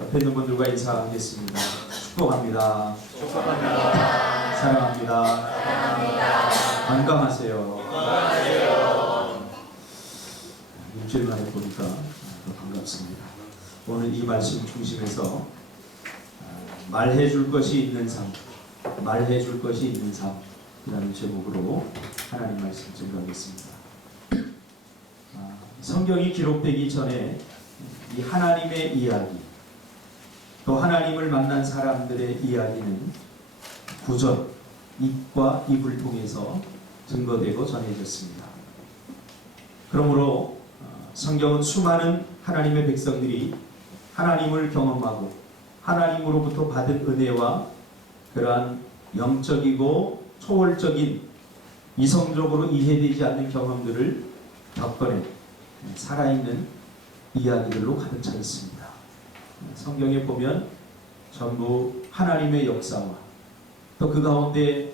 옆에 있는 분들과 인사하겠습니다. 축복합니다. 축복합니다. 사랑합니다. 사랑합니다. 건강하세요. 건강하세요. 일주일 만에 보니까 더 반갑습니다. 오늘 이 말씀 중심에서 말해줄 것이 있는 삶, 말해줄 것이 있는 삶이라는 제목으로 하나님 말씀 증거하겠습니다. 성경이 기록되기 전에 이 하나님의 이야기, 또 하나님을 만난 사람들의 이야기는 구전, 입과 입을 통해서 증거되고 전해졌습니다. 그러므로 성경은 수많은 하나님의 백성들이 하나님을 경험하고 하나님으로부터 받은 은혜와 그러한 영적이고 초월적인 이성적으로 이해되지 않는 경험들을 겪어낸 살아있는 이야기들로 가득 차 있습니다. 성경에 보면 전부 하나님의 역사와 또 그 가운데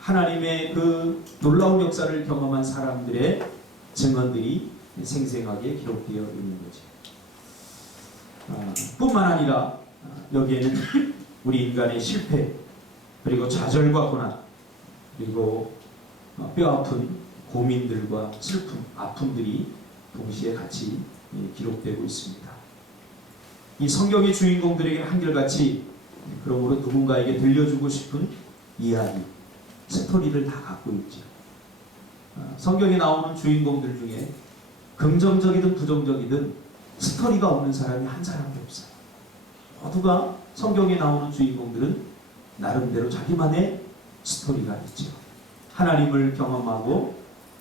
하나님의 그 놀라운 역사를 경험한 사람들의 증언들이 생생하게 기록되어 있는 거죠. 뿐만 아니라 여기에는 우리 인간의 실패, 그리고 좌절과 고난, 그리고 뼈아픈 고민들과 슬픔, 아픔들이 동시에 같이 기록되고 있습니다. 이 성경의 주인공들에게 한결같이 그러므로 누군가에게 들려주고 싶은 이야기, 스토리를 다 갖고 있죠. 성경에 나오는 주인공들 중에 긍정적이든 부정적이든 스토리가 없는 사람이 한 사람도 없어요. 모두가 성경에 나오는 주인공들은 나름대로 자기만의 스토리가 있죠. 하나님을 경험하고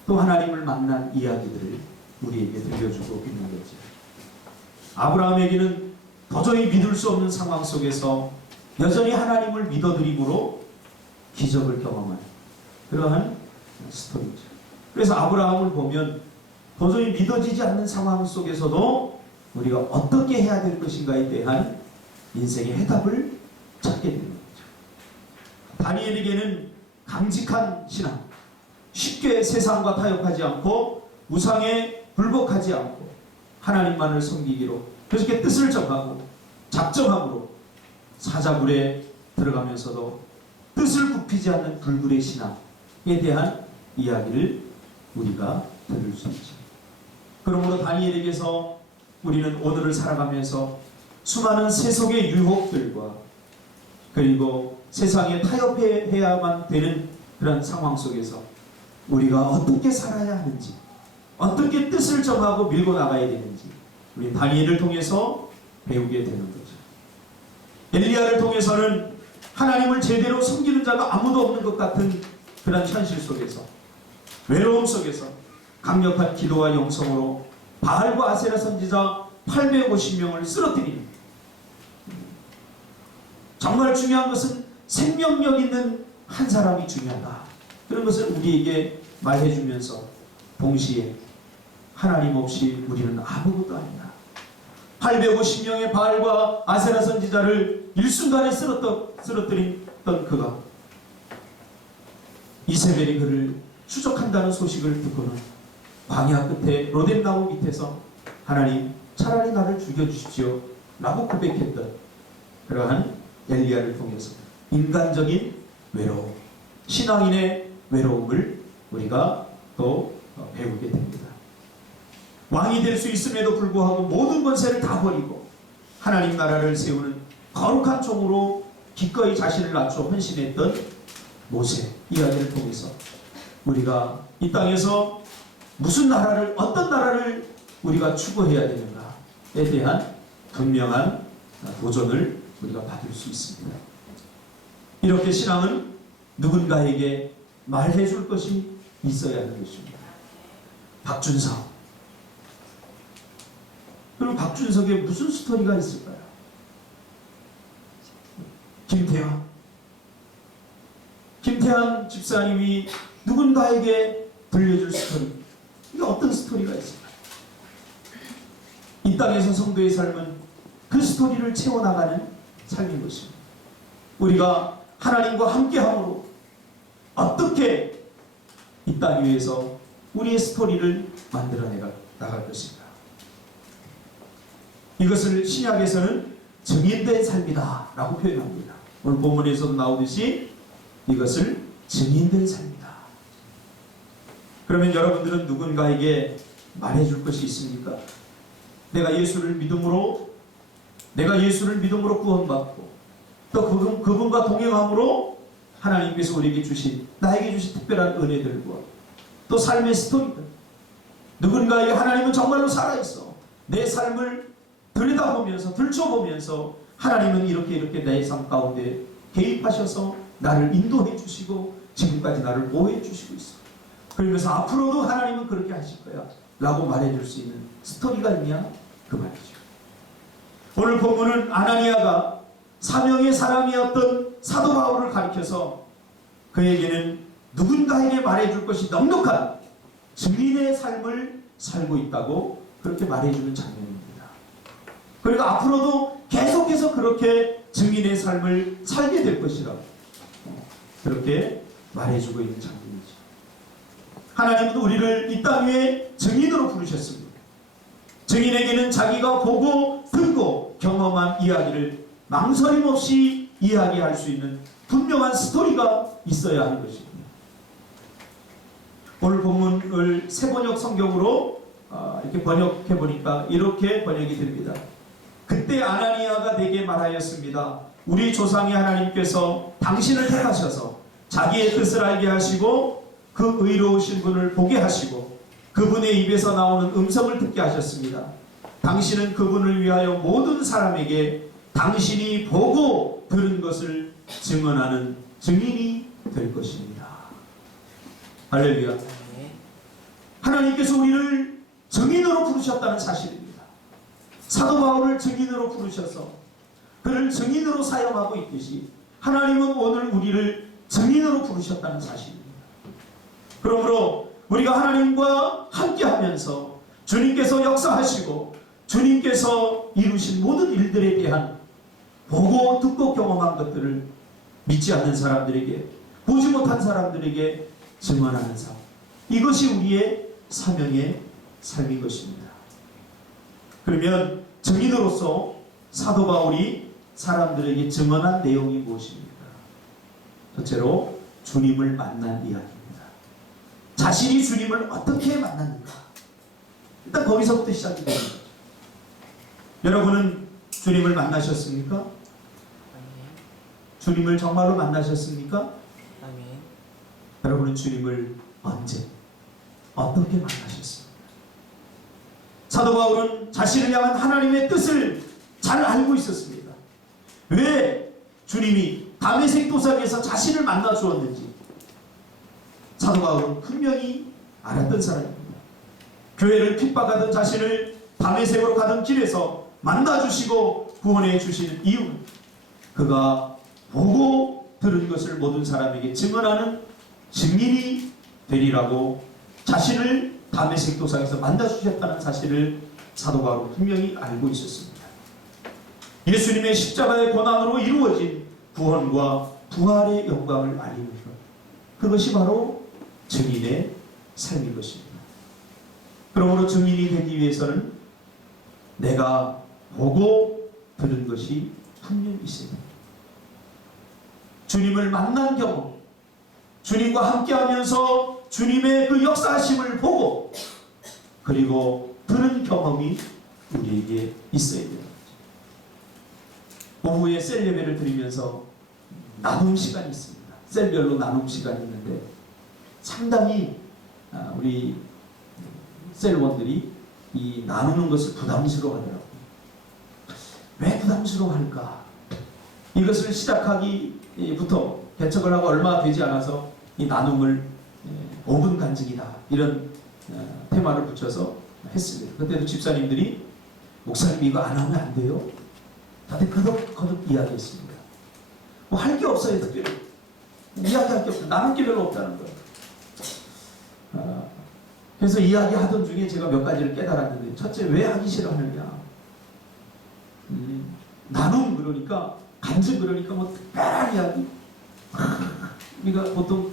또 하나님을 만난 이야기들을 우리에게 들려주고 있는 거죠. 아브라함에게는 도저히 믿을 수 없는 상황 속에서 여전히 하나님을 믿어드림으로 기적을 경험한 그러한 스토리죠. 그래서 아브라함을 보면 도저히 믿어지지 않는 상황 속에서도 우리가 어떻게 해야 될 것인가에 대한 인생의 해답을 찾게 되는 거죠. 다니엘에게는 강직한 신앙, 쉽게 세상과 타협하지 않고 우상에 굴복하지 않고 하나님만을 섬기기로 그렇게 뜻을 정하고 작정함으로 사자굴에 들어가면서도 뜻을 굽히지 않는 불굴의 신앙에 대한 이야기를 우리가 들을 수 있죠. 그러므로 다니엘에게서 우리는 오늘을 살아가면서 수많은 세속의 유혹들과 그리고 세상에 타협해야만 되는 그런 상황 속에서 우리가 어떻게 살아야 하는지, 어떻게 뜻을 정하고 밀고 나가야 되는지 우리 다니엘을 통해서 배우게 되는 거죠. 엘리야를 통해서는 하나님을 제대로 섬기는 자가 아무도 없는 것 같은 그런 현실 속에서, 외로움 속에서 강력한 기도와 영성으로 바알과 아세라 선지자 850명을 쓰러뜨리는, 정말 중요한 것은 생명력 있는 한 사람이 중요하다. 그런 것을 우리에게 말해주면서 동시에 하나님 없이 우리는 아무것도 아니다. 850명의 바알과 아세라 선지자를 일순간에 쓰러뜨렸던 그가 이세벨이 그를 추적한다는 소식을 듣고는 광야 끝에 로뎀나무 밑에서 하나님 차라리 나를 죽여주십시오 라고 고백했던 그러한 엘리야를 통해서 인간적인 외로움, 신앙인의 외로움을 우리가 또 배우게 됩니다. 왕이 될 수 있음에도 불구하고 모든 권세를 다 버리고 하나님 나라를 세우는 거룩한 종으로 기꺼이 자신을 낮춰 헌신했던 모세 이야기를 통해서 우리가 이 땅에서 무슨 나라를, 어떤 나라를 우리가 추구해야 되는가에 대한 분명한 도전을 우리가 받을 수 있습니다. 이렇게 신앙은 누군가에게 말해줄 것이 있어야 하는 것입니다. 박준석, 그럼 박준석에 무슨 스토리가 있을까요? 김태환 집사님이 누군가에게 들려줄 스토리, 이게 어떤 스토리가 있을까요? 이 땅에서 성도의 삶은 그 스토리를 채워나가는 삶인 것입니다. 우리가 하나님과 함께함으로 어떻게 이 땅 위에서 우리의 스토리를 만들어 나갈 것인가. 이것을 신약에서는 증인된 삶이다 라고 표현합니다. 오늘 본문에서도 나오듯이 이것을 증인된 삶이다. 그러면 여러분들은 누군가에게 말해줄 것이 있습니까? 내가 예수를 믿음으로 구원받고 또 그분과 동행함으로 하나님께서 우리에게 주신, 나에게 주신 특별한 은혜들과 또 삶의 스토리들, 누군가에게 하나님은 정말로 살아있어, 내 삶을 들여다보면서 들춰보면서 하나님은 이렇게 내 삶 가운데 개입하셔서 나를 인도해 주시고 지금까지 나를 보호해 주시고 있어, 그러면서 앞으로도 하나님은 그렇게 하실 거야 라고 말해줄 수 있는 스토리가 있냐, 그 말이죠. 오늘 본문은 아나니아가 사명의 사람이었던 사도 바울을 가리켜서 그에게는 누군가에게 말해줄 것이 넉넉한 증인의 삶을 살고 있다고 그렇게 말해주는 장면입니다. 그리고 앞으로도 계속해서 그렇게 증인의 삶을 살게 될 것이라고 그렇게 말해주고 있는 장면이죠. 하나님은 우리를 이 땅 위에 증인으로 부르셨습니다. 증인에게는 자기가 보고 듣고 경험한 이야기를 망설임 없이 이야기할 수 있는 분명한 스토리가 있어야 하는 것입니다. 오늘 본문을 새번역 성경으로 이렇게 번역해 보니까 이렇게 번역이 됩니다. 그때 아나니아가 내게 말하였습니다. 우리 조상의 하나님께서 당신을 택하셔서 자기의 뜻을 알게 하시고 그 의로우신 분을 보게 하시고 그분의 입에서 나오는 음성을 듣게 하셨습니다. 당신은 그분을 위하여 모든 사람에게 당신이 보고 들은 것을 증언하는 증인이 될 것입니다. 할렐루야. 하나님께서 우리를 증인으로 부르셨다는 사실입니다. 사도 바울을 증인으로 부르셔서 그를 증인으로 사용하고 있듯이 하나님은 오늘 우리를 증인으로 부르셨다는 사실입니다. 그러므로 우리가 하나님과 함께하면서 주님께서 역사하시고 주님께서 이루신 모든 일들에 대한 보고 듣고 경험한 것들을 믿지 않는 사람들에게, 보지 못한 사람들에게 증언하는 삶, 이것이 우리의 사명의 삶인 것입니다. 그러면 증인으로서 사도 바울이 사람들에게 증언한 내용이 무엇입니까? 첫째로 주님을 만난 이야기입니다. 자신이 주님을 어떻게 만났는가, 일단 거기서부터 시작이 되는 거죠. 여러분은 주님을 만나셨습니까? 아멘. 주님을 정말로 만나셨습니까? 아멘. 여러분은 주님을 언제, 어떻게 만나셨습니까? 사도 바울은 자신을 향한 하나님의 뜻을 잘 알고 있었습니다. 왜 주님이 다메섹 도상에서 자신을 만나 주었는지 사도 바울은 분명히 알았던 사람입니다. 교회를 핍박하던 자신을 다메섹으로 가던 길에서 만나주시고 구원해 주시는 이유는 그가 보고 들은 것을 모든 사람에게 증언하는 증인이 되리라고 자신을 다메섹 도상에서 만나주셨다는 사실을 사도 바울은 분명히 알고 있었습니다. 예수님의 십자가의 고난으로 이루어진 구원과 부활의 영광을 알리는 것, 그것이 바로 증인의 삶인 것입니다. 그러므로 증인이 되기 위해서는 내가 보고 들은 것이 분명히 있습니다. 주님을 만난 경험, 주님과 함께하면서 주님의 그 역사하심을 보고 그리고 들은 경험이 우리에게 있어야 됩니다. 오후에 셀 예배를 드리면서 나눔 시간이 있습니다. 셀별로 나눔 시간이 있는데 상당히 우리 셀원들이 이 나누는 것을 부담스러워하더라고요. 왜 부담스러워할까? 이것을 시작하기부터 개척을 하고 얼마 되지 않아서 이 나눔을 5분 간증이다 이런 테마를 붙여서 했습니다. 그때도 집사님들이 목사님 이거 안 하면 안 돼요? 다들 거듭 이야기했습니다. 뭐 할 게 없어요. 특별히 이야기할 게 없어요. 나눌 게 별로 없다는 거예요. 그래서 이야기하던 중에 제가 몇 가지를 깨달았는데, 첫째, 왜 하기 싫어하느냐? 나눔 그러니까, 간증 그러니까 뭐 특별한 이야기. 우리가 보통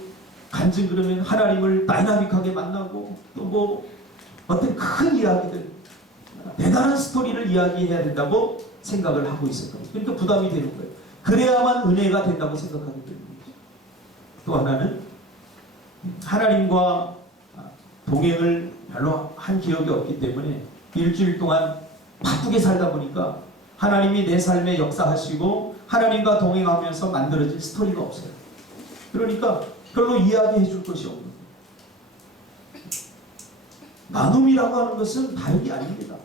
간증 그러면 하나님을 다이나믹하게 만나고 또 뭐 어떤 큰 이야기들, 대단한 스토리를 이야기해야 된다고 생각을 하고 있을 겁니다. 그러니까 부담이 되는 거예요. 그래야만 은혜가 된다고 생각하게 되는 거죠. 또 하나는 하나님과 동행을 별로 한 기억이 없기 때문에 일주일 동안 바쁘게 살다 보니까 하나님이 내 삶에 역사하시고 하나님과 동행하면서 만들어질 스토리가 없어요. 그러니까 별로 이야기해 줄 것이 없는 거예요. 나눔이라고 하는 것은 다름이 아닙니다.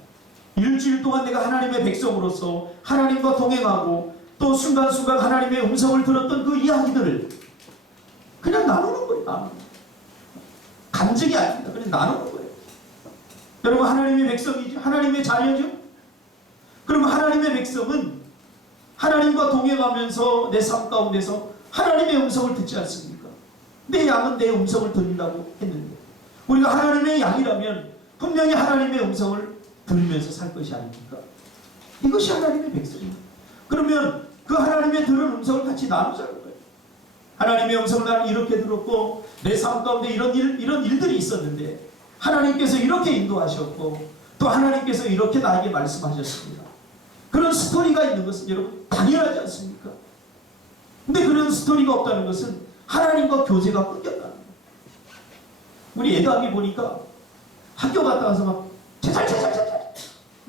일주일 동안 내가 하나님의 백성으로서 하나님과 동행하고 또 순간순간 하나님의 음성을 들었던 그 이야기들을 그냥 나누는 거예요. 나누는 거예요. 간증이 아닙니다. 그냥 나누는 거예요. 여러분 하나님의 백성이죠. 하나님의 자녀죠. 그러면 하나님의 백성은 하나님과 동행하면서 내 삶 가운데서 하나님의 음성을 듣지 않습니까? 내 양은 내 음성을 듣는다고 했는데 우리가 하나님의 양이라면 분명히 하나님의 음성을 들으면서 살 것이 아닙니까? 이것이 하나님의 백성입니다. 그러면 그 하나님의 들은 음성을 같이 나누자는 거예요. 하나님의 음성을 나는 이렇게 들었고 내 삶 가운데 이런 일들이 있었는데 하나님께서 이렇게 인도하셨고 또 하나님께서 이렇게 나에게 말씀하셨습니다. 그런 스토리가 있는 것은 여러분 당연하지 않습니까? 근데 그런 스토리가 없다는 것은 하나님과 교제가 끊겼다는 거예요. 우리 애가기 보니까 학교 갔다 와서 막 제잘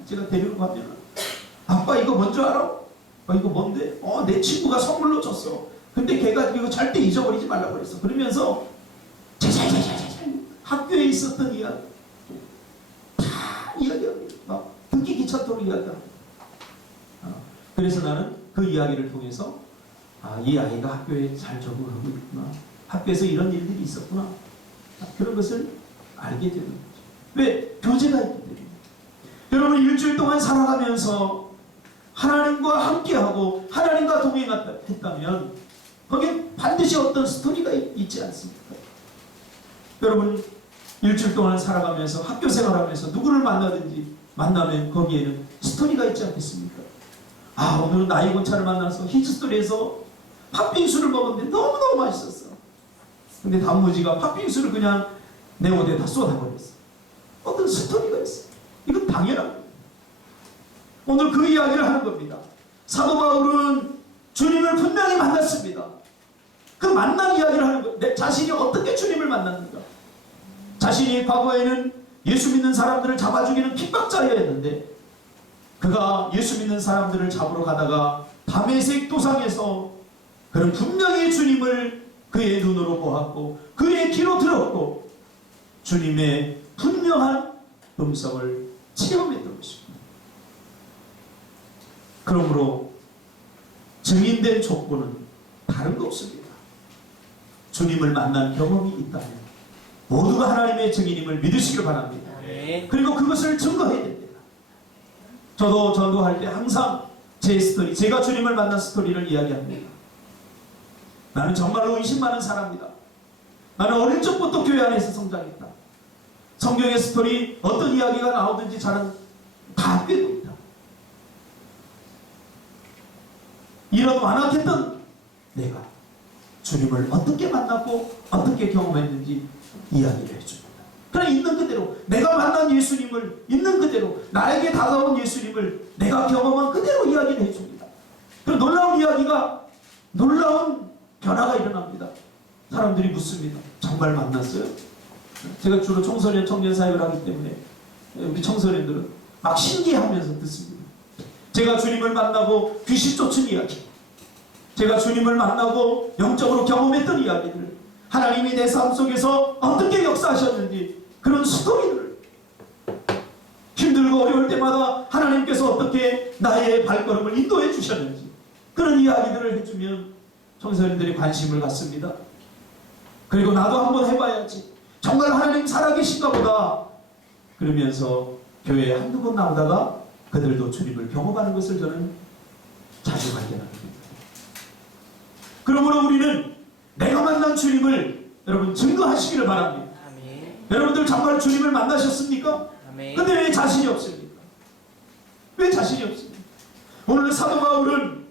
제가 데리고 가면 아빠 이거 뭔지 알아? 이거 뭔데? 내 친구가 선물로 줬어. 근데 걔가 이거 절대 잊어버리지 말라고 그랬어. 그러면서 제잘 학교에 있었던 이야기 다 이야기합니다. 막 듣기 귀찮도록 이야기합니다. 그래서 나는 그 이야기를 통해서 이 아이가 학교에 잘 적응하고 있구나. 학교에서 이런 일들이 있었구나. 그런 것을 알게 되는 거죠. 왜? 교제가 있기 때문에. 여러분 일주일 동안 살아가면서 하나님과 함께하고 하나님과 동행했다면 거기에 반드시 어떤 스토리가 있지 않습니까? 여러분 일주일 동안 살아가면서 학교 생활하면서 누구를 만나든지 만나면 거기에는 스토리가 있지 않겠습니까? 오늘은 나이곤차를 만나서 히스토리에서 팥빙수를 먹었는데 너무너무 맛있었어. 근데 단무지가 팥빙수를 그냥 내 옷에다 쏟아버렸어. 어떤 스토리가 있어. 이건 당연한 거예요. 오늘 그 이야기를 하는 겁니다. 사도 바울은 주님을 분명히 만났습니다. 그 만난 이야기를 하는 거예요. 내 자신이 어떻게 주님을 만났는가. 자신이 과거에는 예수 믿는 사람들을 잡아 죽이는 핍박자였는데 그가 예수 믿는 사람들을 잡으러 가다가 다메섹 도상에서 그는 분명히 주님을 그의 눈으로 보았고 그의 귀로 들었고 주님의 분명한 음성을 체험했던 것입니다. 그러므로 증인된 족보는 다른 거 없습니다. 주님을 만난 경험이 있다면 모두가 하나님의 증인임을 믿으시길 바랍니다. 그리고 그것을 증거해야 됩니다. 저도 전도할 때 항상 제 스토리, 제가 주님을 만난 스토리를 이야기합니다. 나는 정말로 의심 많은 사람이다. 나는 어릴 적부터 교회 안에서 성장했다. 성경의 스토리 어떤 이야기가 나오든지 저는 다 꿰봅니다. 이런 완악했던 내가 주님을 어떻게 만났고 어떻게 경험했는지 이야기를 해줍니다. 그냥 있는 그대로 내가 만난 예수님을 있는 그대로 나에게 다가온 예수님을 내가 경험한 그대로 이야기를 해줍니다. 그 놀라운 이야기가 놀라운 변화가 일어납니다. 사람들이 묻습니다. 정말 만났어요? 제가 주로 청소년 청년 사역을 하기 때문에 우리 청소년들은 막 신기해하면서 듣습니다. 제가 주님을 만나고 귀신 쫓은 이야기, 제가 주님을 만나고 영적으로 경험했던 이야기들, 하나님이 내 삶 속에서 어떻게 역사하셨는지 그런 스토리들을, 힘들고 어려울 때마다 하나님께서 어떻게 나의 발걸음을 인도해 주셨는지 그런 이야기들을 해주면 청소년들이 관심을 갖습니다. 그리고 나도 한번 해봐야지, 정말 하나님 살아계신가 보다 그러면서 교회에 한두 번 나오다가 그들도 주님을 경험하는 것을 저는 자주 발견합니다. 그러므로 우리는 내가 만난 주님을 여러분 증거하시기를 바랍니다. 아멘. 여러분들 정말 주님을 만나셨습니까? 아멘. 근데 왜 자신이 없습니까? 왜 자신이 없습니까? 오늘 사도 바울은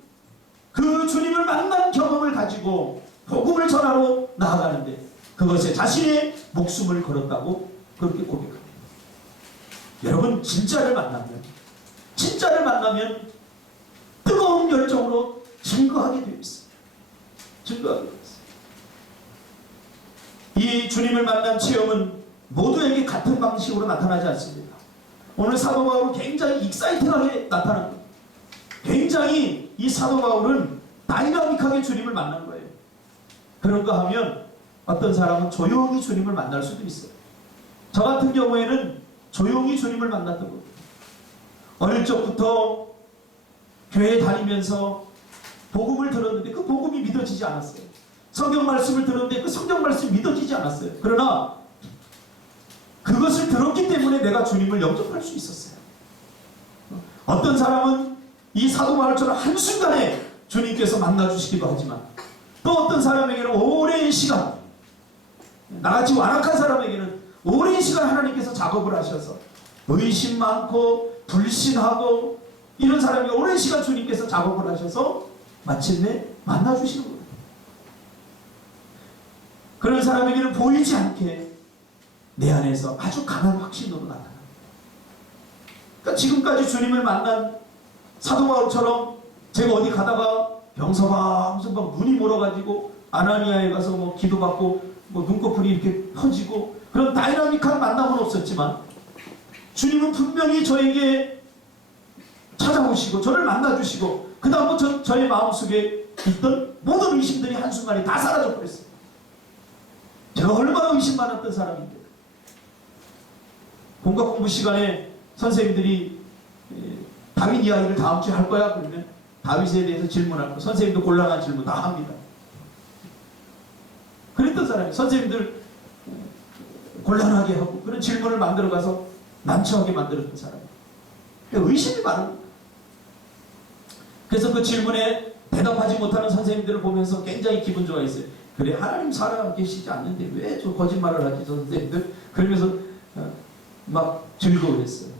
그 주님을 만난 경험을 가지고 복음을 전하러 나아가는데 그것에 자신의 목숨을 걸었다고 그렇게 고백합니다. 여러분 진짜를 만나면 뜨거운 열정으로 증거하게 되어 있습니다. 증거하게 되어 있습니다. 이 주님을 만난 체험은 모두에게 같은 방식으로 나타나지 않습니다. 오늘 사도 바울은 굉장히 익사이팅하게 나타난 거예요. 굉장히 이 사도 바울은 다이나믹하게 주님을 만난 거예요. 그런가 하면 어떤 사람은 조용히 주님을 만날 수도 있어요. 저 같은 경우에는 조용히 주님을 만났던 겁니다. 어릴 적부터 교회에 다니면서 복음을 들었는데 그 복음이 믿어지지 않았어요. 성경 말씀을 들었는데 그 성경 말씀이 믿어지지 않았어요. 그러나 그것을 들었기 때문에 내가 주님을 영접할 수 있었어요. 어떤 사람은 이 사도 바울처럼 한순간에 주님께서 만나주시기도 하지만 또 어떤 사람에게는 오랜 시간, 나같이 완악한 사람에게는 오랜 시간 하나님께서 작업을 하셔서 의심 많고 불신하고 이런 사람에게 오랜 시간 주님께서 작업을 하셔서 마침내 만나주시는 거예요. 그런 사람에게는 보이지 않게 내 안에서 아주 강한 확신으로 나타납니다. 그러니까 지금까지 주님을 만난 사도 바울처럼 제가 어디 가다가 병서방서방 눈이 멀어가지고 아나니아에 가서 뭐 기도받고 뭐 눈꺼풀이 이렇게 퍼지고 그런 다이나믹한 만남은 없었지만 주님은 분명히 저에게 찾아오시고 저를 만나주시고 그 다음부터 저의 마음속에 있던 모든 의심들이 한순간에 다 사라져 버렸어요. 제가 얼마나 의심 많았던 사람인데 공과 공부 시간에 선생님들이 다윗 이야기를 다음 주에 할 거야 그러면 다윗에 대해서 질문할 거 선생님도 곤란한 질문 다 합니다. 그랬던 사람이 선생님들 곤란하게 하고 그런 질문을 만들어 가서 난처하게 만들었던 사람이에요. 의심이 많은 거예요. 그래서 그 질문에 대답하지 못하는 선생님들을 보면서 굉장히 기분 좋아했어요. 그래 하나님 살아 계시지 않는데 왜 저 거짓말을 하지 저 선생님들 그러면서 막 즐거워했어요.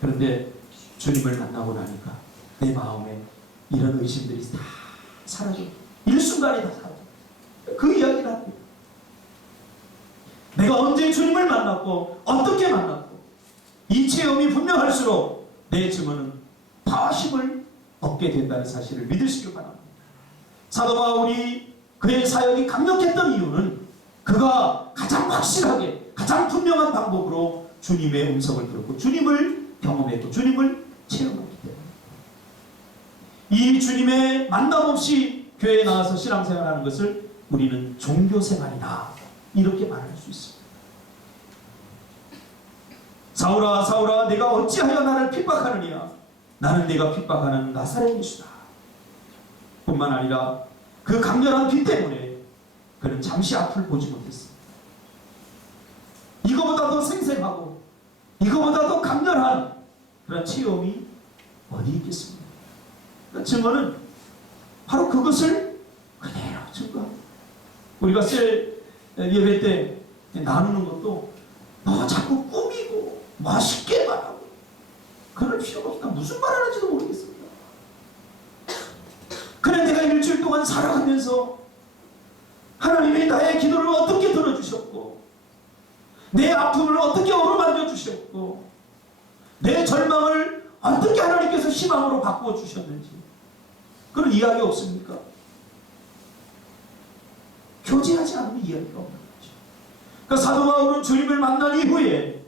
그런데 주님을 만나고 나니까 내 마음에 이런 의심들이 다 사라져. 일순간에 다 사라져. 그 이야기를 합니다. 내가 언제 주님을 만났고 어떻게 만났고 이 체험이 분명할수록 내 증언은 더 힘을 얻게 된다는 사실을 믿으시길 바랍니다. 사도 바울이 그의 사역이 강력했던 이유는 그가 가장 확실하게 가장 분명한 방법으로 주님의 음성을 들었고 주님을 경험했고 주님을 체험했기 때문에 이 주님의 만남 없이 교회에 나와서 신앙생활하는 것을 우리는 종교생활이다 이렇게 말할 수 있습니다. 사울아 사울아 내가 어찌하여 나를 핍박하느냐 나는 내가 핍박하는 나사렛 예수다. 뿐만 아니라 그 강렬한 빛 때문에 그는 잠시 앞을 보지 못했습니다. 이거보다 더 생생하고 이거보다 더 강렬한 그런 체험이 어디 있겠습니까? 그러니까 증거는 바로 그것을 그대로 증거합니다. 우리가 셀 예배 때 나누는 것도 자꾸 꾸미고 멋있게만 하고 그럴 필요가 없다. 무슨 말 하는지도 모르겠습니다. 그래 내가 일주일 동안 살아가면서 하나님이 나의 기도를 어떻게 들어주셨고 내 아픔을 어떻게 어루만져 주셨고 내 절망을 어떻게 하나님께서 희망으로 바꾸어 주셨는지 그런 이야기 없습니까? 교제하지 않으면 이야기가 없는 거죠. 그러니까 사도 바울은 주님을 만난 이후에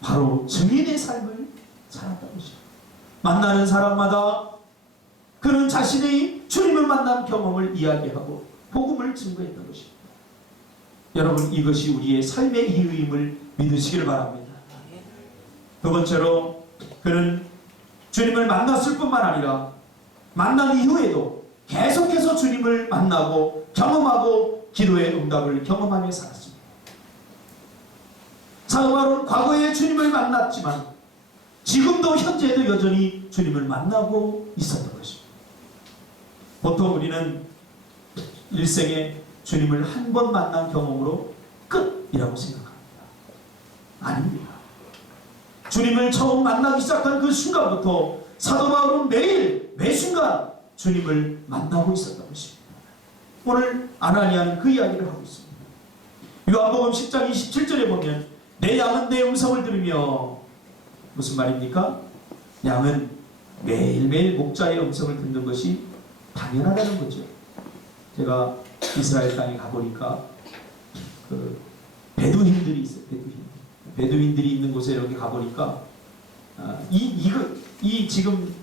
바로 증인의 삶을 살았다는 것이죠. 만나는 사람마다 그는 자신의 주님을 만난 경험을 이야기하고 복음을 증거했던 것입니다. 여러분 이것이 우리의 삶의 이유임을 믿으시길 바랍니다. 두 번째로 그는 주님을 만났을 뿐만 아니라 만난 이후에도 계속해서 주님을 만나고 경험하고 기도의 응답을 경험하며 살았습니다. 사도 바울은 과거에 주님을 만났지만 지금도 현재도 여전히 주님을 만나고 있었던 것입니다. 보통 우리는 일생에 주님을 한 번 만난 경험으로 끝이라고 생각합니다. 아닙니다. 주님을 처음 만나기 시작한 그 순간부터 사도 바울은 매일 매순간 주님을 만나고 있었던 것입니다. 오늘 아나니아는 그 이야기를 하고 있습니다. 요한복음 10장 27절에 보면 내 양은 내 음성을 들으며. 무슨 말입니까? 양은 매일매일 목자의 음성을 듣는 것이 당연하다는 거죠. 제가 이스라엘 땅에 가보니까 그 베두인들이 있어요. 베두인들이 있는 곳에 이렇게 가보니까 지금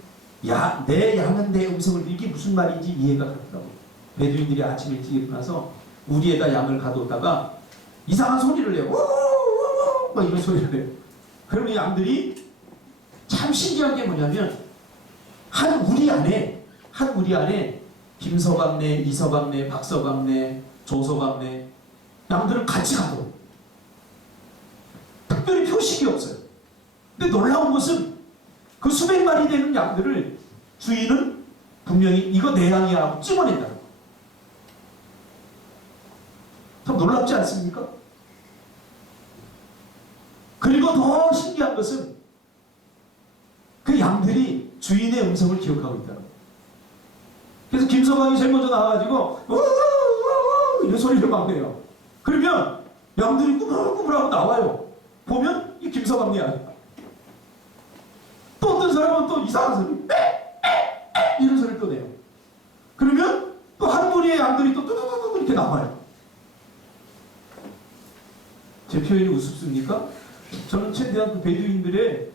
내 양은 내 음성을 이게 무슨 말인지 이해가 가더라고요. 베두인들이 아침 일찍 일어나서 우리에다 양을 가뒀다가 이상한 소리를 내요. 우우우우 막 이런 소리를 내요. 그러면 양들이 참 신기한 게 뭐냐면 한 우리 안에 김서방네, 이서방네, 박서방네, 조서방네 양들은 같이 가둬. 특별히 표식이 없어요. 근데 놀라운 것은 그 수백 마리 되는 양들을 주인은 분명히 이거 내 양이야 하고 찝어낸다. 참 놀랍지 않습니까? 그리고 더 신기한 것은 그 양들이 주인의 음성을 기억하고 있다는 거예요. 그래서 김서방이 제일 먼저 나와가지고 우우우우 이런 소리를 막 내요. 그러면 양들이 꾸물꾸물하고 나와요. 보면 이 김서방이야. 또 어떤 사람은 또 이상한 소리 이런 소리를 또 내요. 그러면 또 한 무리의 양들이 또 뚜두두두 이렇게 나와요. 제 표현이 우습습니까? 저는 최대한 그 베두인들의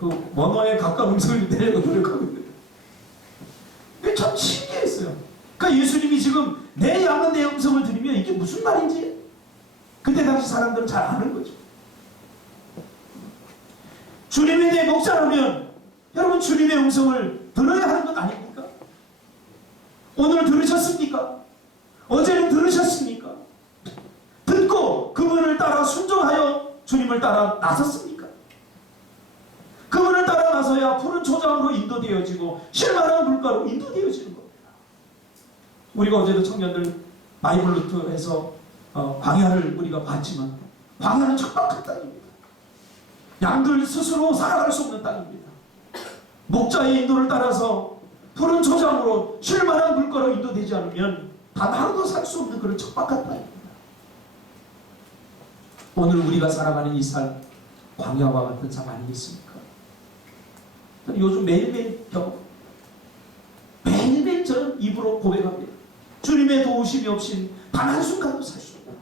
그 원어에 가까운 음성을 내려고 노력하고 있는데 참 신기했어요. 그러니까 예수님이 지금 내 양은 내 음성을 들으면 이게 무슨 말인지 그때 당시 사람들은 잘 아는 거죠. 주님이 내 목자라면 여러분 주님의 음성을 들어야 하는 것 아닙니까? 오늘 들으셨습니까? 어제는 들으셨습니까? 듣고 그분을 따라 순종하여 주님을 따라 나섰습니까? 그분을 따라 나서야 푸른 초장으로 인도되어지고 실만한 물가로 인도되어지는 겁니다. 우리가 어제도 청년들 바이블 루트에서 광야를 우리가 봤지만 광야는 척박한 땅입니다. 양들 스스로 살아갈 수 없는 땅입니다. 목자의 인도를 따라서 푸른 초장으로 쉴만한 물가로 인도되지 않으면 단 하루도 살 수 없는 그런 척박한 땅입니다. 오늘 우리가 살아가는 이 삶 광야와 같은 삶 아니겠습니까? 요즘 매일매일 매일매일 저는 입으로 고백합니다. 주님의 도우심이 없인 단 한순간도 살 수 없다.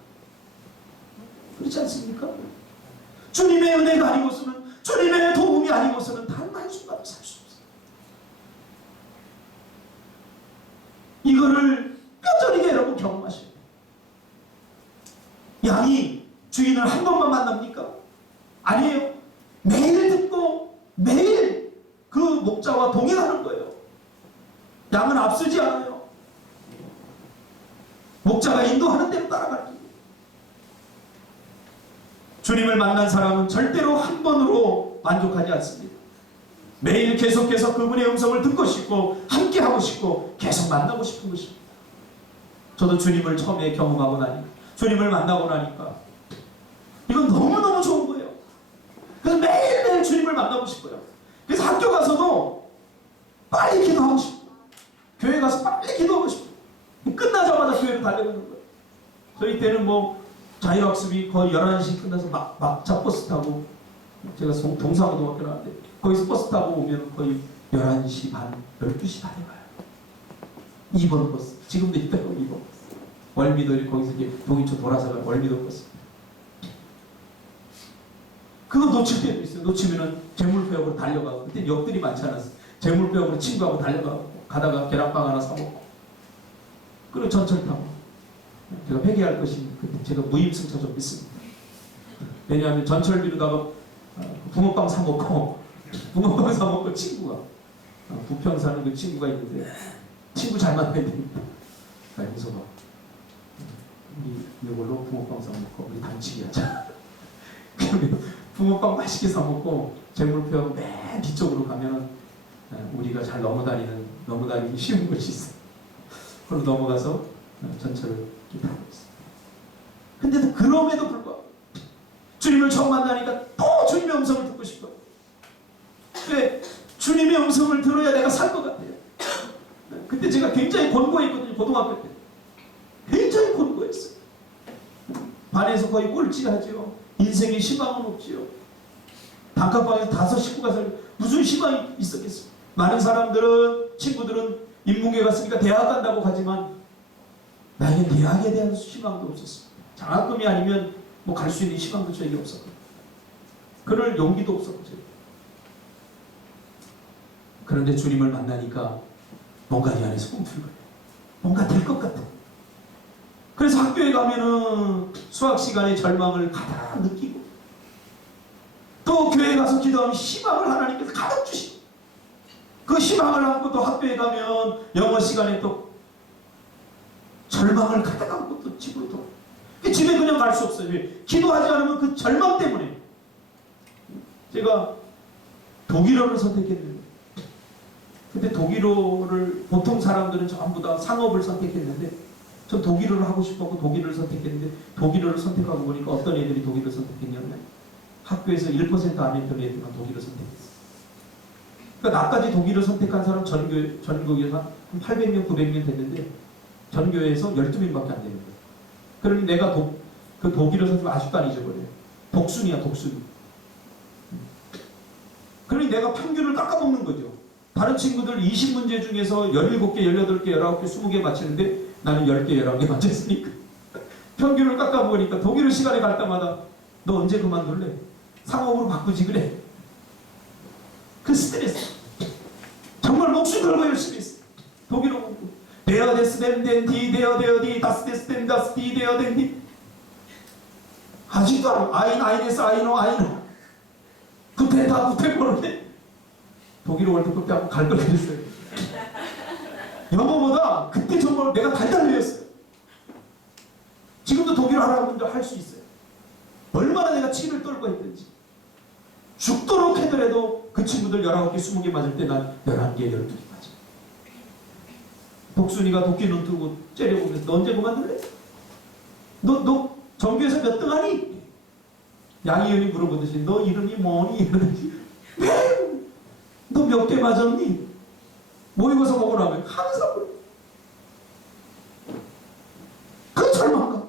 그렇지 않습니까? 주님의 은혜가 아니고서는 주님의 도움이 아니고서는 단 한순간도 살 수 없어요. 이거를 뼈저리게 여러분 경험하셔야 돼요. 양이 주인을 한 번만 만납니까? 아니에요. 매일 듣고 매일 그 목자와 동행하는 거예요. 양은 앞서지 않아요. 목자가 인도하는 대로 따라갈 거예요. 주님을 만난 사람은 절대로 한 번으로 만족하지 않습니다. 매일 계속해서 그분의 음성을 듣고 싶고 함께하고 싶고 계속 만나고 싶은 것입니다. 저도 주님을 처음에 경험하고 나니까 주님을 만나고 나니까 이건 너무너무 좋은 거예요. 그래서 매일매일 주님을 만나고 싶어요. 그래서 학교 가서도 빨리 기도하고 싶어요. 교회 가서 빨리 기도하고 싶어요. 끝나자마자 교회로 달려가는 거예요. 저희 때는 자율학습이 거의 11시 끝나서 막차 버스 타고 제가 동사고등학교 나왔는데 거기서 버스 타고 오면 거의 11시 반, 12시 반에 가요. 2번 버스. 지금도 있다고 2번 버스. 월미도 거기서 이제 동인초 돌아서 가요. 월미도 버스. 그거 놓칠 때도 있어요. 놓치면은 재물표역으로 달려가고 그때 역들이 많지 않았어요. 재물표역으로 친구하고 달려가고 가다가 계란빵 하나 사먹고 그리고 전철 타고 제가 회개할 것이 그때 제가 무임승차 좀 있습니다. 왜냐하면 전철 미루다가 붕어빵 사먹고 친구가 부평 사는 그 친구가 있는데 친구 잘 만나야 됩니다. 용서가 우리 이걸로 붕어빵 사먹고 우리 단치기 하자. 붕어빵 맛있게 사먹고 재물표 맨 뒤쪽으로 가면 우리가 잘 넘어다니기 쉬운 곳이 있어요. 그걸로 넘어가서 전철을 타고 있어요. 근데 그럼에도 불구하고 주님을 처음 만나니까 또 주님의 음성을 듣고 싶어요. 왜? 주님의 음성을 들어야 내가 살 것 같아요. 그때 제가 굉장히 권고했거든요. 고등학교 때. 굉장히 권고했어요. 반에서 거의 꼴찌하죠. 인생에 희망은 없지요. 단칸방에서 5 식구가 살 무슨 희망이 있었겠어요. 많은 사람들은 친구들은 인문계 갔으니까 대학 간다고 하지만 나에게 대학에 대한 희망도 없었어. 장학금이 아니면 뭐 갈 수 있는 희망도 저에게 없었고 그럴 용기도 없었고 그런데 주님을 만나니까 뭔가 이 안에서 꿈틀거려요. 뭔가 될 것 같아. 그래서 학교에 가면은 수학 시간에 절망을 가득 느끼고 또 교회에 가서 기도하면 희망을 하나님께서 가득 주시고 그 희망을 안고 또 학교에 가면 영어 시간에 또 절망을 가득 안고 또 집으로 돌아가요. 집에 그냥 갈 수 없어요. 왜? 기도하지 않으면 그 절망 때문에. 제가 독일어를 선택했는데 근데 독일어를 보통 사람들은 전부 다 상업을 선택했는데 전 독일어를 하고 싶었고 독일어를 선택했는데 독일어를 선택하고 보니까 어떤 애들이 독일어를 선택했냐면 학교에서 1% 안 했던 애들만 독일어를 선택했어요. 그러니까 나까지 독일어를 선택한 사람 전교에서 한 800명, 900명 됐는데 전교에서 12명밖에 안 되는 거예요. 그러니 내가 그 독일어 선택을 아직도 안 잊어버려요. 독순이야, 독순이. 그러니 내가 평균을 깎아먹는 거죠. 다른 친구들 20문제 중에서 17개, 18개, 19개, 20개 맞히는데 나는 10개, 11개 맞췄으니까. 평균을 깎아먹으니까 독일어 시간에 갈 때마다 너 언제 그만둘래? 상업으로 바꾸지 그래. 그 스트레스. 정말 목숨 걸고 열심히 했어. 독일어 공부. 데어 데스 덴 디, 데어 데어 디, 다스 데스 덴 다스 디, 데어 덴 디. 아직도 알아. 아인, 아인에스, 아이노, 아이노. 구태 다 구태 모르게. 독일어 월드컵 때 한번 갈 걸 그랬어요. 영어보다 그때 정말 내가 달달해였어요. 지금도 독일어 하라고 할 수 있어요. 얼마나 내가 치를 떨고 했든지. 죽도록 해더라도 그 친구들 19개, 20개 맞을 때 난 11개, 12개 맞아. 독순이가 도끼 눈 뜨고 째려보면서 너 언제 그만둘래? 너 전교에서 몇 등 하니? 양희연이 물어보듯이 너 이름이 뭐니? 이러듯이 왜? 너 몇 개 맞았니? 모의고사 먹으라면 항상 그래. 그 절망감.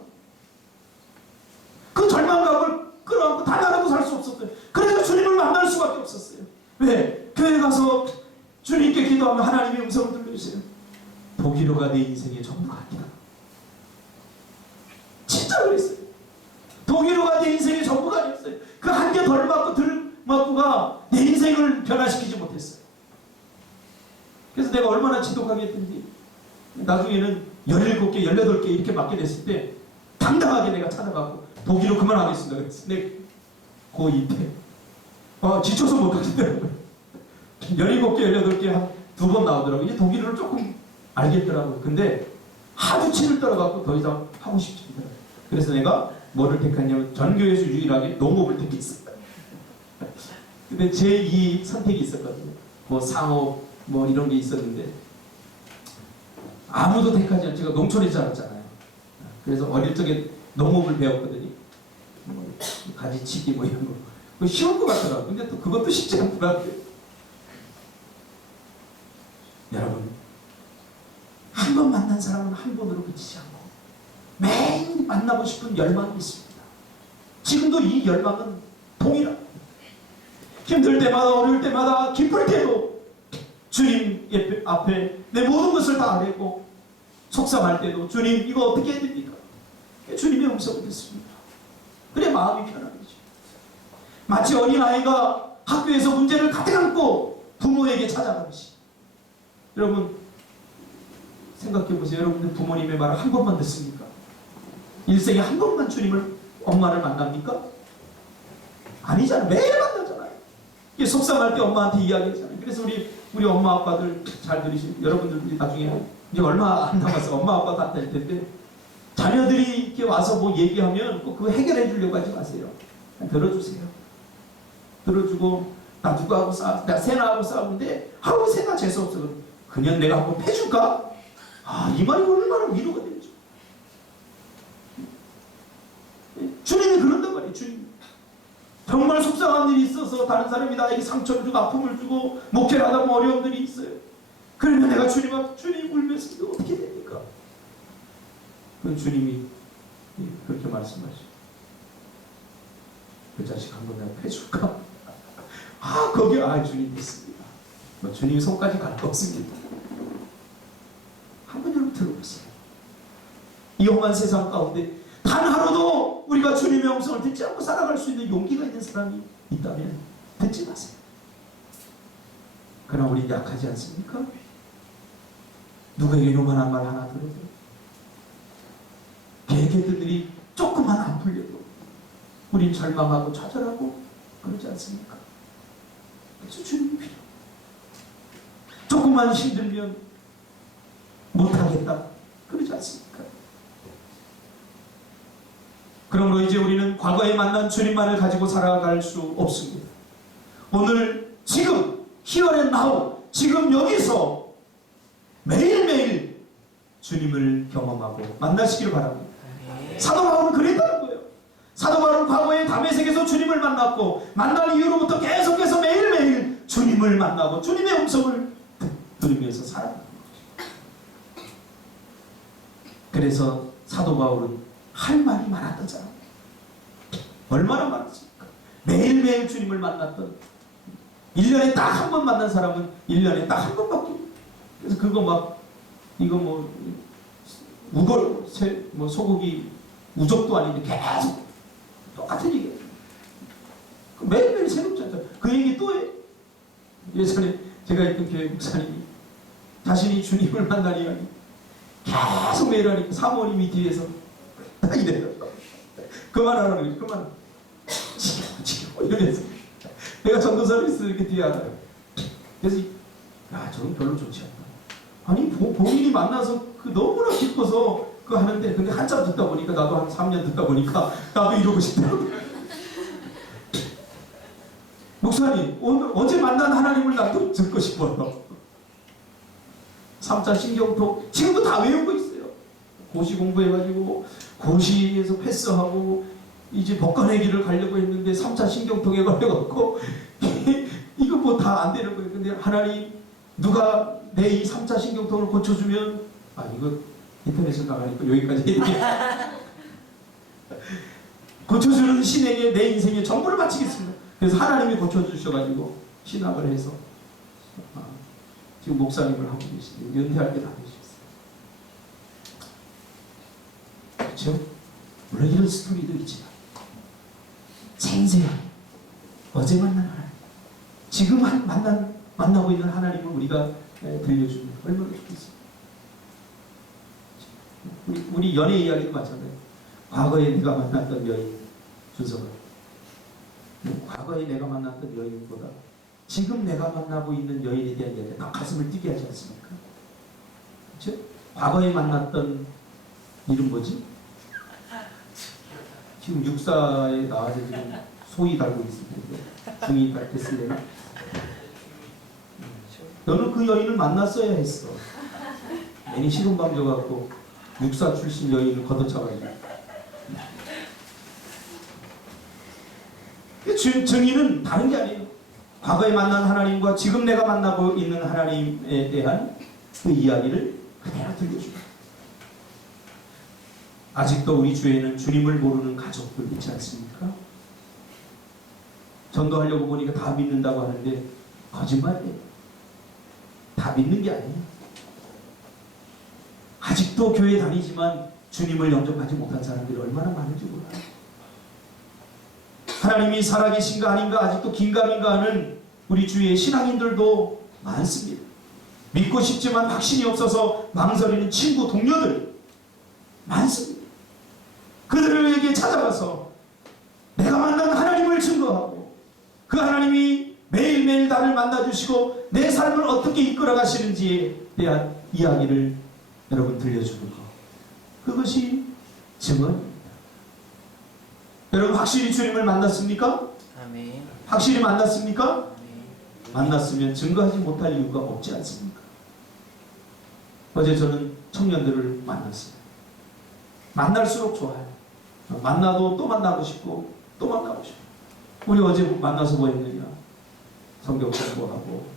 그 절망감을 끌어안고 달달하고 살 수 없었어요. 그래서 주님을 만날 수밖에 없었어요. 왜? 교회 가서 주님께 기도하면 하나님의 음성을 들려주세요. 독일어가 내 인생의 전부가 아니다. 진짜 그랬어요. 독일어가 내 인생의 전부가 아니었어요. 그 한 개 덜 맞고 덜 맞고가 내 인생을 변화시키지 못했어요. 그래서 내가 얼마나 지독하게 했든지 나중에는 17개, 18개 이렇게 맞게 됐을 때 당당하게 내가 찾아가고 독일어 그만하겠습니다. 그랬어. 내 고2 때. 지쳐서 못하시더라고요. 17개, 18개 한 2번 나오더라고요. 이제 독일어를 조금 알겠더라고요. 근데 하도 치를 떨어갖고 더 이상 하고 싶지 않더라고요. 그래서 내가 뭐를 택했냐면 전교에서 유일하게 농업을 택했어요. 근데 제2 선택이 있었거든요. 뭐 상업 뭐 이런 게 있었는데 아무도 택하지 않고 제가 농촌에 자랐잖아요. 그래서 어릴 적에 농업을 배웠거든요. 뭐 가지치기 뭐 이런 거. 그거 쉬울 것 같더라고요. 근데 또 그것도 쉽지 않더라고요. 여러분, 한 번 만난 사람은 한 번으로 그치지 않고 매일 만나고 싶은 열망이 있습니다. 지금도 이 열망은 동일합니다. 힘들 때마다 어려울 때마다 기쁠 때도 주님 앞에 내 모든 것을 다 내고 속상할 때도 주님 이거 어떻게 해야 됩니까? 주님의 음성을 듣습니다. 그래 마음이 편안해지죠. 마치 어린아이가 학교에서 문제를 가득 안고 부모에게 찾아가듯이. 여러분 생각해보세요. 여러분들 부모님의 말을 한 번만 듣습니까? 일생에 한 번만 주님을 엄마를 만납니까? 아니잖아요. 매일 만나잖아요. 이게 속상할 때 엄마한테 이야기하잖아요. 그래서 우리 엄마 아빠들 잘 들으시면 여러분들 나중에 이제 얼마 안 남았어. 엄마 아빠 다 될 텐데 자녀들이 이렇게 와서 뭐 얘기하면 꼭 그거 해결해 주려고 하지 마세요. 들어주세요. 들어주고 나 누구하고 싸웠어? 나 세나하고 싸우는데 아우 세나 재수없어. 그냥 내가 한번 패줄까? 이 말이 얼마나 위로가 되죠. 주님이 그런단 말이에요. 주님. 정말 속상한 일이 있어서 다른 사람이 나에게 상처를 주고 아픔을 주고 목회를 하다 보면 어려움들이 있어요. 그러면 내가 주님 앞에 주님 울면서 이거 어떻게 됩니까? 그 주님이 그렇게 말씀하시죠. 그 자식 한번 내가 패줄까? 아, 거기, 주님 있습니다. 뭐 주님 손까지 갈 거 없습니다. 한번 여러분 들어보세요. 이 험한 세상 가운데 단 하루도 우리가 주님의 음성을 듣지 않고 살아갈 수 있는 용기가 있는 사람이 있다면 듣지 마세요. 그러나 우리 약하지 않습니까? 누구에게 요만한 말 하나 들어도 개개들이 조금만 안 풀려도 우린 절망하고 좌절하고 그러지 않습니까? 그래서 주님이 필요. 조금만 힘들면 못하겠다 그러지 않습니까? 그러므로 이제 우리는 과거에 만난 주님만을 가지고 살아갈 수 없습니다. 오늘 지금 here and now 지금 여기서 매일매일 주님을 경험하고 만나시기를 바랍니다. 사도 바울은 그랬다는 거예요. 사도 바울은 과거에 다메섹에서 주님을 만났고 만난 이후로부터 계속해서 매일매일 주님을 만나고 주님의 음성을 들으면서 살아가는 거죠. 그래서 사도 바울은 할 말이 많았던 사람. 얼마나 많았습니까? 매일매일 주님을 만났던 1년에 딱 한 번 만난 사람은 1년에 딱 한 번밖에. 그래서 그거 막 이거 뭐 소고기 우족도 아닌데 계속 똑같은 얘기예요. 매일매일 새롭지 않죠. 그 얘기 또 해. 예전에 제가 있던 교회 목사님이 자신이 주님을 만난 이야기 계속 매일 하니까 사모님이 뒤에서 딱 이래요. 그만하라고 그러지. 그만. 지켜워 이러면서 내가 전도사를 있어 이렇게 뒤에 알아요. 그래서 저건 별로 좋지 않다. 아니 본인이 만나서 너무나 기뻐서 그거 하는데 근데 한참 듣다 보니까 나도 한 3년 듣다 보니까 나도 이러고 싶더라고. 목사님 어제 만난 하나님을 나도 듣고 싶어요. 3차 신경통 지금도 다 외우고 있어요. 고시 공부해가지고 고시에서 패스하고 이제 법관회기를 가려고 했는데 3차 신경통에 걸려갖고 이거 뭐 다 안 되는 거예요. 근데 하나님 누가 내 이 3차 신경통을 고쳐주면 이거 인터넷에 나가니까 여기까지 얘기해. 고쳐주는 신에게 내 인생의 전부를 바치겠습니다. 그래서 하나님이 고쳐주셔가지고 신학을 해서 지금 목사님을 하고 계시는데 연대할 때 다 되셨어요. 그렇죠? 물론 이런 스토리도 있지만 생생한 어제 만난 하나님, 지금 만나고 있는 하나님을 우리가 들려주면 얼마나 좋겠어요. 우리 연애 이야기도 마찬가지예요. 과거에 내가 만났던 여인 준서가 과거에 내가 만났던 여인보다 지금 내가 만나고 있는 여인에 대한 이야기가 다 가슴을 뛰게 하지 않습니까? 그렇죠? 과거에 만났던 이름 뭐지? 지금 육사에 나와서 지금 소위 달고 있을 텐데 중이 됐을래나? 너는 그 여인을 만났어야 했어. 괜히 시rum방 져갖고 육사 출신 여인을 걷어차가지고. 증인은 다른 게 아니에요. 과거에 만난 하나님과 지금 내가 만나고 있는 하나님에 대한 그 이야기를 그대로 들려줍니다. 아직도 우리 주위에는 주님을 모르는 가족들 있지 않습니까? 전도하려고 보니까 다 믿는다고 하는데 거짓말이에요. 다 믿는 게 아니에요. 아직도 교회 다니지만 주님을 영접하지 못한 사람들이 얼마나 많은지 몰라요. 하나님이 살아계신가 아닌가 아직도 긴가민가 하는 우리 주위의 신앙인들도 많습니다. 믿고 싶지만 확신이 없어서 망설이는 친구, 동료들 많습니다. 그들에게 찾아가서 내가 만난 하나님을 증거하고 그 하나님이 매일매일 나를 만나주시고 내 삶을 어떻게 이끌어 가시는지에 대한 이야기를 여러분 들려주는 것, 그것이 증언입니다. 여러분 확실히 주님을 만났습니까? 아멘. 확실히 만났습니까? 아멘. 만났으면 증거하지 못할 이유가 없지 않습니까? 어제 저는 청년들을 만났어요. 만날수록 좋아요. 만나도 또 만나고 싶고 또 만나고 싶고. 우리 어제 만나서 뭐 했느냐? 성경 공부하고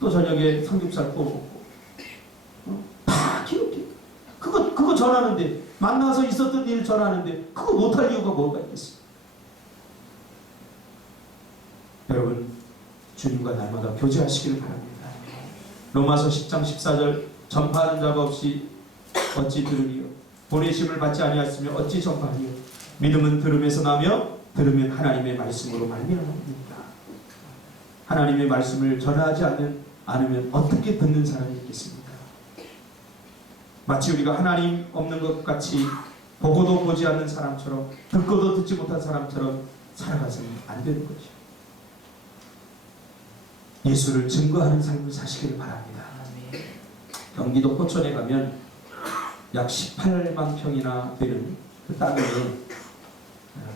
또 저녁에 삼겹살 구워 먹고 다 기록해. 그거 전하는데 만나서 있었던 일 전하는데 그거 못할 이유가 뭐가 있겠어요? 여러분 주님과 날마다 교제하시기를 바랍니다. 로마서 10장 14절 전파하는 자가 없이 어찌 들으리요 보내심을 받지 아니하였으며 어찌 전파하리요 믿음은 들음에서 나며 들으면 하나님의 말씀으로 말미암습니다. 하나님의 말씀을 전하지 않으면 어떻게 듣는 사람이 있겠습니까? 마치 우리가 하나님 없는 것 같이 보고도 보지 않는 사람처럼 듣고도 듣지 못한 사람처럼 살아가서는 안 되는 거죠. 예수를 증거하는 삶을 사시기를 바랍니다. 경기도 포천에 가면 약 18만 평이나 되는 그 땅에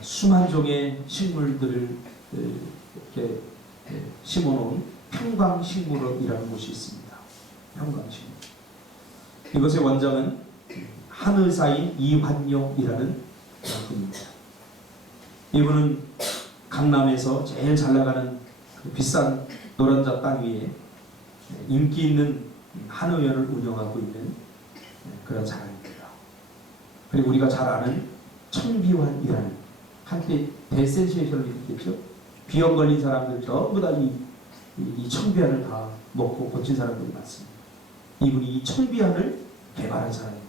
수만 종의 식물들을 이렇게 심어놓은 평광식물원이라는 곳이 있습니다. 평광식물. 이곳의 원장은 한의사인 이환용이라는 분입니다. 이분은 강남에서 제일 잘 나가는 그 비싼 노른자 땅 위에 인기 있는 한의원을 운영하고 있는 그런 사람입니다. 그리고 우리가 잘 아는 청비환이라는 한때 대센세이션을 일으켰죠. 비염 걸린 사람들 전부 다 이 청비환을 다 먹고 고친 사람들이 많습니다. 이분이 이 청비환을 개발한 사람입니다.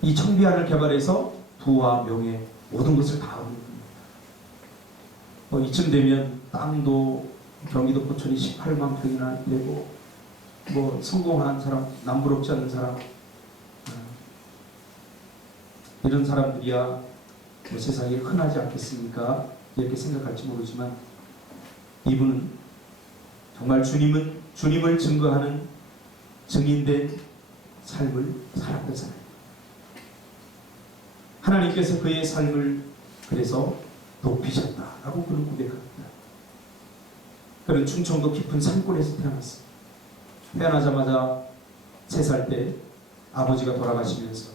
이 청비환을 개발해서 부와 명예 모든 것을 다 얻는 겁니다. 이쯤 되면 땅도 경기도 포천이 18만 평이나 되고 성공한 사람, 남부럽지 않은 사람 이런 사람들이야 세상에 흔하지 않겠습니까? 이렇게 생각할지 모르지만 이분은 정말 주님을 증거하는 증인된 삶을 살았던 사람입니다. 하나님께서 그의 삶을 그래서 높이셨다라고 그는 고백합니다. 그는 충청도 깊은 산골에서 태어났습니다. 태어나자마자 3살 때 아버지가 돌아가시면서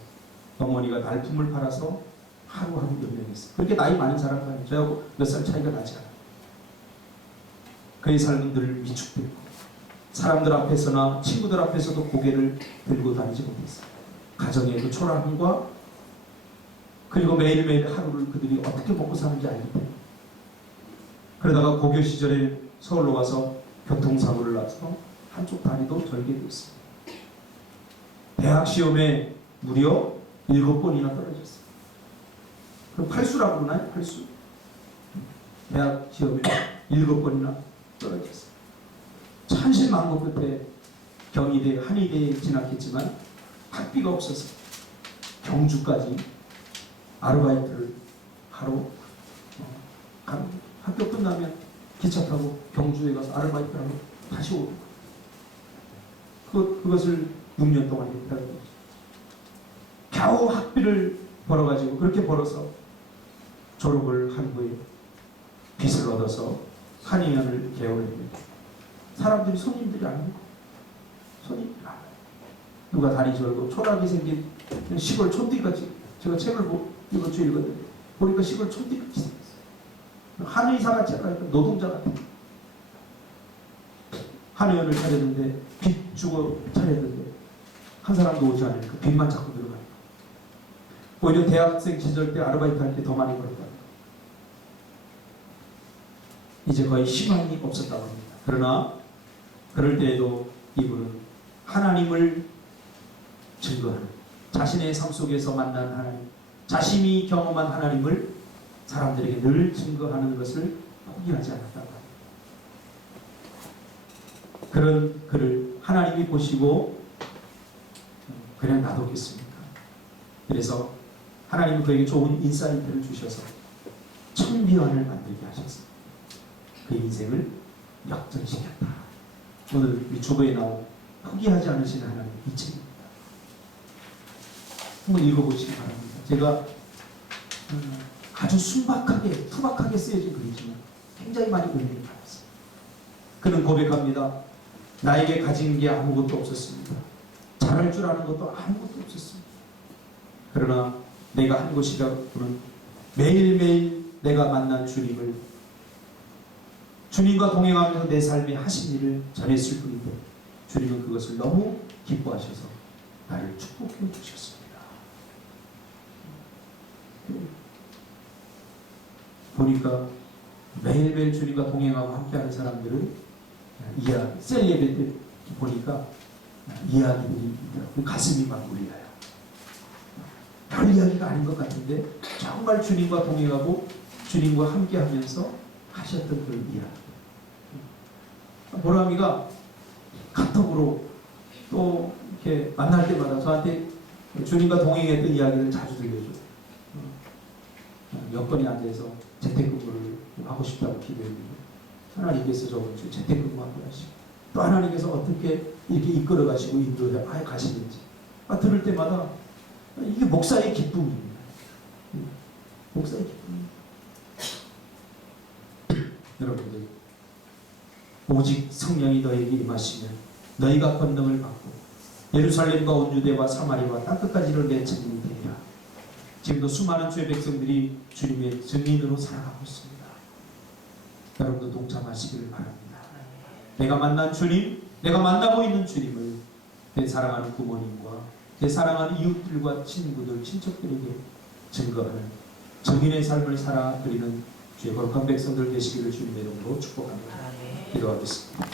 어머니가 날품을 팔아서 하루하루 연명했어요. 그렇게 나이 많은 사람도 아니에요. 저하고 몇 살 차이가 나지 않아요. 그의 삶은 늘 위축되고 사람들 앞에서나 친구들 앞에서도 고개를 들고 다니지 못했어요. 가정의 그 초라함과 그리고 매일매일 하루를 그들이 어떻게 먹고 사는지 알기 때문에 그러다가 고교 시절에 서울로 와서 교통사고를 나서 한쪽 다리도 절개 됐습니다. 대학 시험에 무려 7번이나 떨어졌어요. 그럼 팔수라고 그러나요? 팔수. 대학 시험에 7번이나 떨어졌어요. 천신만고 끝에 경희대, 한의대에 진학했지만 학비가 없어서 경주까지 아르바이트를 하러 갑니다. 학교 끝나면 기차 타고 경주에 가서 아르바이트를 하고 다시 오고 그것을 6년 동안 했다는 거죠. 겨우 학비를 벌어가지고 그렇게 벌어서 졸업을 한 후에 빚을 얻어서 한의원을 개원했는데 사람들이 손님들이 아니고 손님들이 아니에요. 누가 다리 절고 초라하게 생긴 시골 촌띠같이 제가 책을 이번 주에 읽었는데 보니까 시골 촌띠같이 생겼어요. 한의사같이 아니라 노동자 같은 한의원을 차렸는데 빚 주고 차렸는데 한 사람도 오지 않으니까 빚만 자꾸 들어가요. 오히려 대학생 시절 때 아르바이트 할 때 더 많이 벌었다. 이제 거의 희망이 없었다고 합니다. 그러나 그럴 때에도 이분은 하나님을 증거하는 자신의 삶 속에서 만난 하나님, 자신이 경험한 하나님을 사람들에게 늘 증거하는 것을 포기하지 않았다고 합니다. 그런 그를 하나님이 보시고 그냥 놔뒀겠습니까? 그래서 하나님은 그에게 좋은 인사이트를 주셔서 청비원을 만들게 하셨습니다. 그 인생을 역전시켰다. 오늘 이 주보에 나온 포기하지 않으시는 하나님의 이 책입니다. 한번 읽어보시기 바랍니다. 제가 아주 순박하게, 투박하게 쓰여진 글이지만 굉장히 많이 은혜를 받았습니다. 그는 고백합니다. 나에게 가진 게 아무것도 없었습니다. 잘할 줄 아는 것도 아무것도 없었습니다. 그러나 내가 한 것이라고는 매일매일 내가 만난 주님과 동행하면서 내 삶에 하신 일을 전했을 뿐인데 주님은 그것을 너무 기뻐하셔서 나를 축복해 주셨습니다. 보니까 매일매일 주님과 동행하고 함께하는 사람들은 이야기, 셀 예배 때 보니까 이야기들이 있더라고요. 가슴이 막 울려요. 별 이야기가 아닌 것 같은데 정말 주님과 동행하고 주님과 함께하면서 하셨던 그런 이야기. 보람이가 카톡으로 또 이렇게 만날 때마다 저한테 주님과 동행했던 이야기를 자주 들려줘요. 여건이 안 돼서 재택근무를 하고 싶다고 기도했는데 하나님께서 저번 주에 재택근무하게 하시고 또 하나님께서 어떻게 이렇게 이끌어 가시고 인도해 가시는지 들을 때마다 이게 목사의 기쁨입니다. 목사의 기쁨입니다. 여러분들 오직 성령이 너에게 임하시면 너희가 권능을 받고 예루살렘과 온 유대와 사마리아와 땅끝까지를 내 증인이 되리라. 지금도 수많은 주의 백성들이 주님의 증인으로 살아가고 있습니다. 여러분도 동참하시기를 바랍니다. 내가 만난 주님, 내가 만나고 있는 주님을 내 사랑하는 부모님과 내 사랑하는 이웃들과 친구들, 친척들에게 증거하는 증인의 삶을 살아드리는 주의 거룩한 백성들 되시기를 주님의 이름으로 축복합니다. 기도하겠습니다.